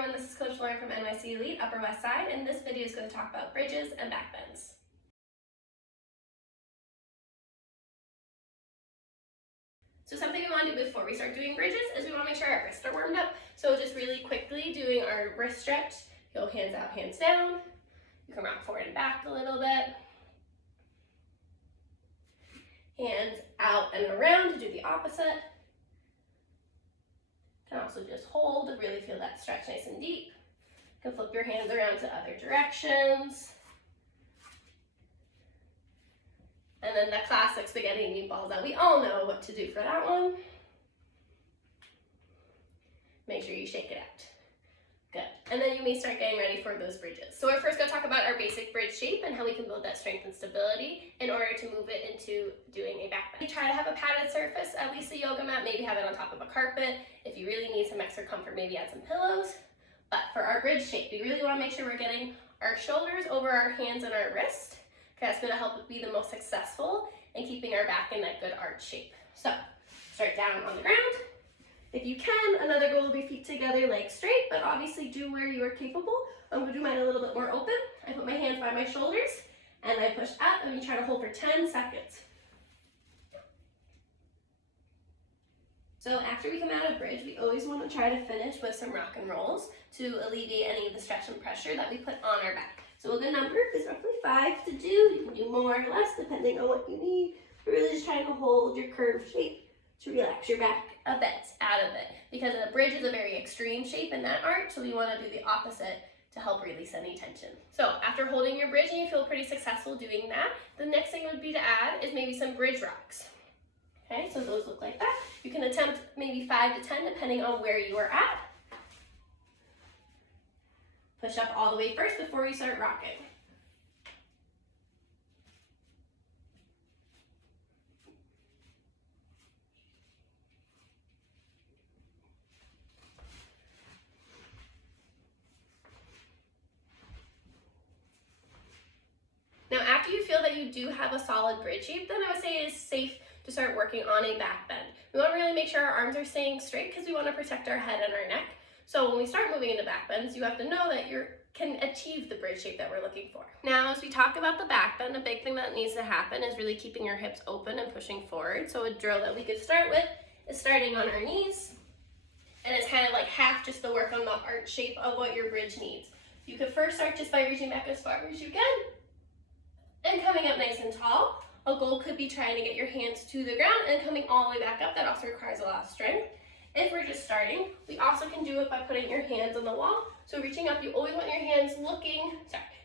everyone, this is Coach Lauren from NYC Elite Upper West Side, and this video is going to talk about bridges and back bends. So something we want to do before we start doing bridges is we want to make sure our wrists are warmed up. So just really quickly doing our wrist stretch, go hands out, hands down. You can rock forward and back a little bit. Hands out and around to do the opposite. You can also just hold to really feel that stretch nice and deep. You can flip your hands around to other directions. And then the classic spaghetti and meatballs that we all know what to do for that one. Make sure you shake it out. Good. And then you may start getting ready for those bridges. So we're first going to talk about our basic bridge shape and how we can build that strength and stability in order to move it into doing a back bend. Try to have a padded surface, at least a yoga mat, maybe have it on top of a carpet. If you really need some extra comfort, maybe add some pillows. But for our bridge shape, we really want to make sure we're getting our shoulders over our hands and our wrist. That's going to help be the most successful in keeping our back in that good arch shape. So start down on the ground. If you can, another goal will be feet together, legs straight, but obviously do where you are capable. I'm going to do mine a little bit more open. I put my hands by my shoulders and I push up, and we try to hold for 10 seconds. So after we come out of bridge, we always want to try to finish with some rock and rolls to alleviate any of the stress and pressure that we put on our back. So a good number is roughly 5 to do. You can do more or less depending on what you need. We're really just trying to hold your curved shape to relax your back a bit out of it, because a bridge is a very extreme shape in that arch, so we want to do the opposite to help release any tension. So after holding your bridge and you feel pretty successful doing that, the next thing would be to add is maybe some bridge rocks. Okay, so those look like that. You can attempt maybe 5 to 10 depending on where you are at. Push up all the way first before you start rocking. Now, after you feel that you do have a solid bridge shape, then I would say it is safe to start working on a back bend. We want to really make sure our arms are staying straight because we want to protect our head and our neck. So when we start moving into back bends, you have to know that you can achieve the bridge shape that we're looking for. Now, as we talk about the back bend, a big thing that needs to happen is really keeping your hips open and pushing forward. So a drill that we could start with is starting on our knees. And it's kind of like half just the work on the arch shape of what your bridge needs. You could first start just by reaching back as far as you can and coming up nice and tall. A goal could be trying to get your hands to the ground and coming all the way back up. That also requires a lot of strength. If we're just starting, we also can do it by putting your hands on the wall. So reaching up, you always want your hands looking,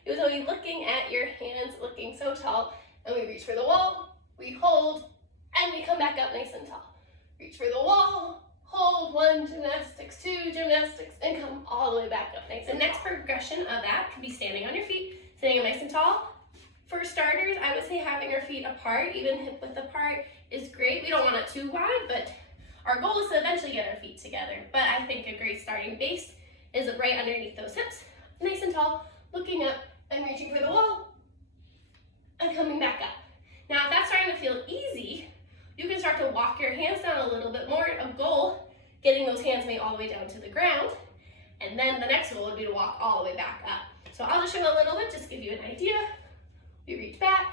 you always want to be looking at your hands, looking so tall. And we reach for the wall, we hold, and we come back up nice and tall. Reach for the wall, hold, 1 gymnastics, 2 gymnastics, and come all the way back up nice. The next progression of that could be standing on your feet, sitting up nice and tall. For starters, I would say having our feet apart, even hip width apart, is great. We don't want it too wide, but our goal is to eventually get our feet together. But I think a great starting base is right underneath those hips, nice and tall, looking up and reaching for the wall and coming back up. Now, if that's starting to feel easy, you can start to walk your hands down a little bit more. A goal, getting those hands maybe all the way down to the ground. And then the next goal would be to walk all the way back up. So I'll just show you a little bit, just to give you an idea. We reach back.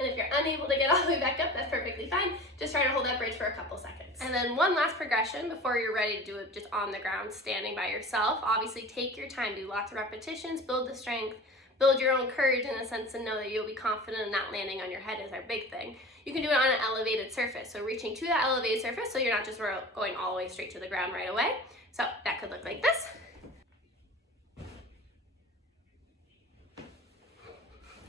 And if you're unable to get all the way back up, that's perfectly fine. Just try to hold that bridge for a couple seconds. And then one last progression before you're ready to do it just on the ground, standing by yourself. Obviously, take your time, do lots of repetitions, build the strength, build your own courage in a sense, and know that you'll be confident in not landing on your head is our big thing. You can do it on an elevated surface, so reaching to that elevated surface so you're not just going all the way straight to the ground right away. So that could look like this.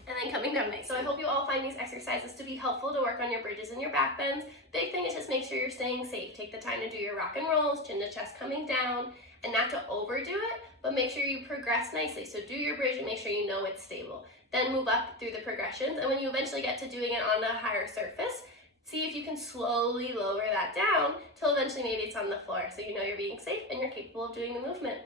And then coming down nice. So I hope you all find these exercises to be helpful to work on your bridges and your back bends. Big thing is just make sure you're staying safe. Take the time to do your rock and rolls, chin to chest coming down, and not to overdo it, but make sure you progress nicely. So do your bridge and make sure you know it's stable. Then move up through the progressions, and when you eventually get to doing it on a higher surface, see if you can slowly lower that down till eventually maybe it's on the floor, so you know you're being safe and you're capable of doing the movement.